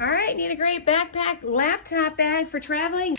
All right, need a great backpack laptop bag for traveling.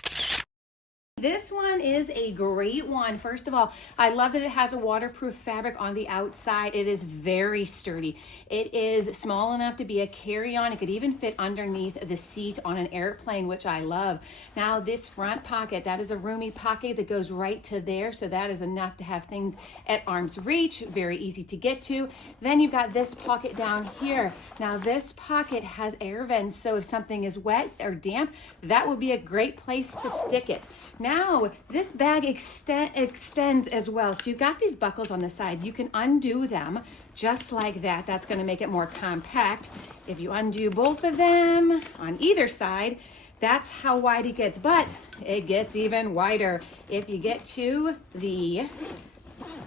This one is a great one. First of all, I love that it has a waterproof fabric on the outside. It is very sturdy. It is small enough to be a carry-on. It could even fit underneath the seat on an airplane, which I love. Now this front pocket, that is a roomy pocket that goes right to there. So that is enough to have things at arm's reach, very easy to get to. Then you've got this pocket down here. Now this pocket has air vents. So if something is wet or damp, that would be a great place to stick it. Now, this bag extends as well. So you've got these buckles on the side. You can undo them just like that. That's going to make it more compact. If you undo both of them on either side, that's how wide it gets. But it gets even wider. If you get to the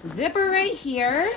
zipper right here,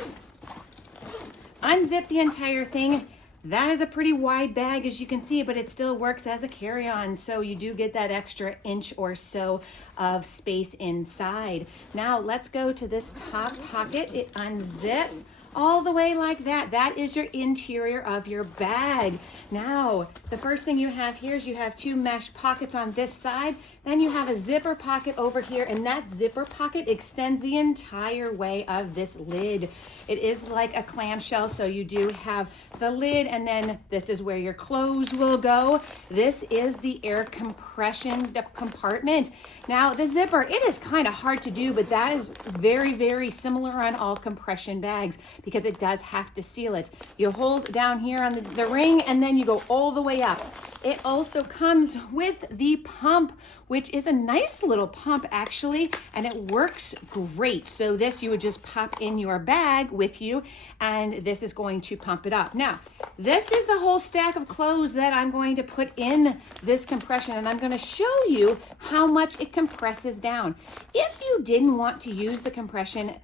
unzip the entire thing. That is a pretty wide bag, as you can see, but it still works as a carry-on. So you do get that extra inch or so of space inside. Now let's go to this top pocket. It unzips all the way like that. That is your interior of your bag. Now, the first thing you have here is you have two mesh pockets on this side. Then you have a zipper pocket over here, and that zipper pocket extends the entire way of this lid. It is like a clamshell, so you do have the lid, and then this is where your clothes will go. This is the air compression compartment. Now, the zipper, it is kind of hard to do, but that is very, very similar on all compression bags because it does have to seal it. You hold down here on the ring, and then you go all the way up. It also comes with the pump, which is a nice little pump actually, and it works great. So this you would just pop in your bag with you, and this is going to pump it up. Now, this is the whole stack of clothes that I'm going to put in this compression, and I'm going to show you how much it compresses down. If you didn't want to use the compression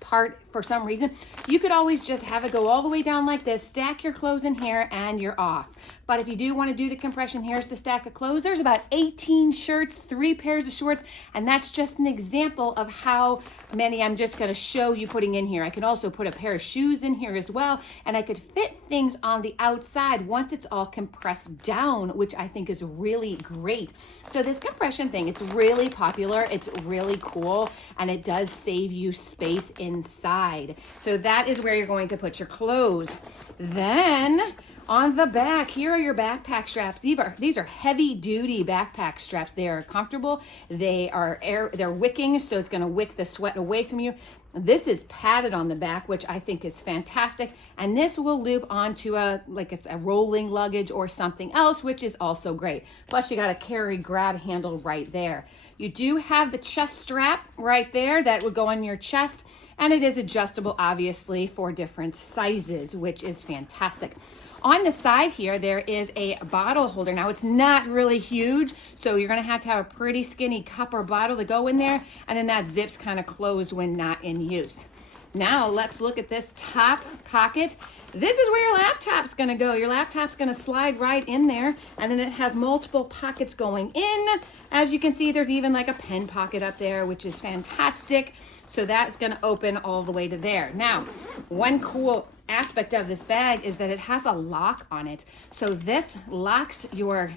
part for some reason, you could always just have it go all the way down like this, stack your clothes in here, and you're off. But if you do want to do the compression, here's the stack of clothes. There's about 18 shirts, 3 pairs of shorts, and that's just an example of how many I'm just going to show you putting in here. I can also put a pair of shoes in here as well, and I could fit things on the outside once it's all compressed down, which I think is really great. So this compression thing, it's really popular, it's really cool, and it does save you space inside. So that is where you're going to put your clothes. Then on the back, here are your backpack straps. These are heavy-duty backpack straps. They are comfortable. They're wicking, so it's going to wick the sweat away from you. This is padded on the back, which I think is fantastic. And this will loop onto it's a rolling luggage or something else, which is also great. Plus, you got a grab handle right there. You do have the chest strap right there that would go on your chest. And it is adjustable, obviously, for different sizes, which is fantastic. On the side here, there is a bottle holder. Now, it's not really huge, so you're going to have a pretty skinny cup or bottle to go in there, and then that zips kind of closed when not in use. Now, let's look at this top pocket. This is where your laptop's going to go. Your laptop's going to slide right in there, and then it has multiple pockets going in. As you can see, there's even like a pen pocket up there, which is fantastic. So that's going to open all the way to there. Now, one cool aspect of this bag is that it has a lock on it. So this locks your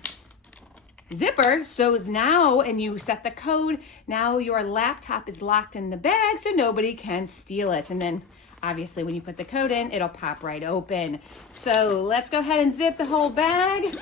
zipper. So now, and you set the code, now your laptop is locked in the bag so nobody can steal it. And then obviously when you put the code in, it'll pop right open. So let's go ahead and zip the whole bag.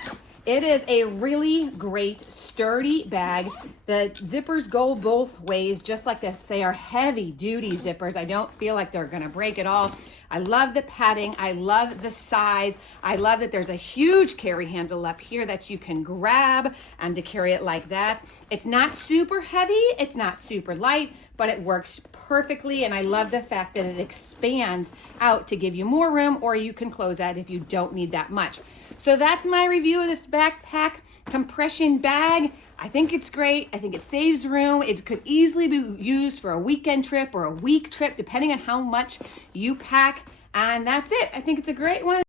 It is a really great, sturdy bag. The zippers go both ways, just like this. They are heavy-duty zippers. I don't feel like they're going to break at all. I love the padding. I love the size. I love that there's a huge carry handle up here that you can grab and to carry it like that. It's not super heavy. It's not super light, but it works perfectly. And I love the fact that it expands out to give you more room, or you can close that if you don't need that much. So that's my review of this backpack compression bag. I think it's great. I think it saves room. It could easily be used for a weekend trip or a week trip, depending on how much you pack. And that's it. I think it's a great one.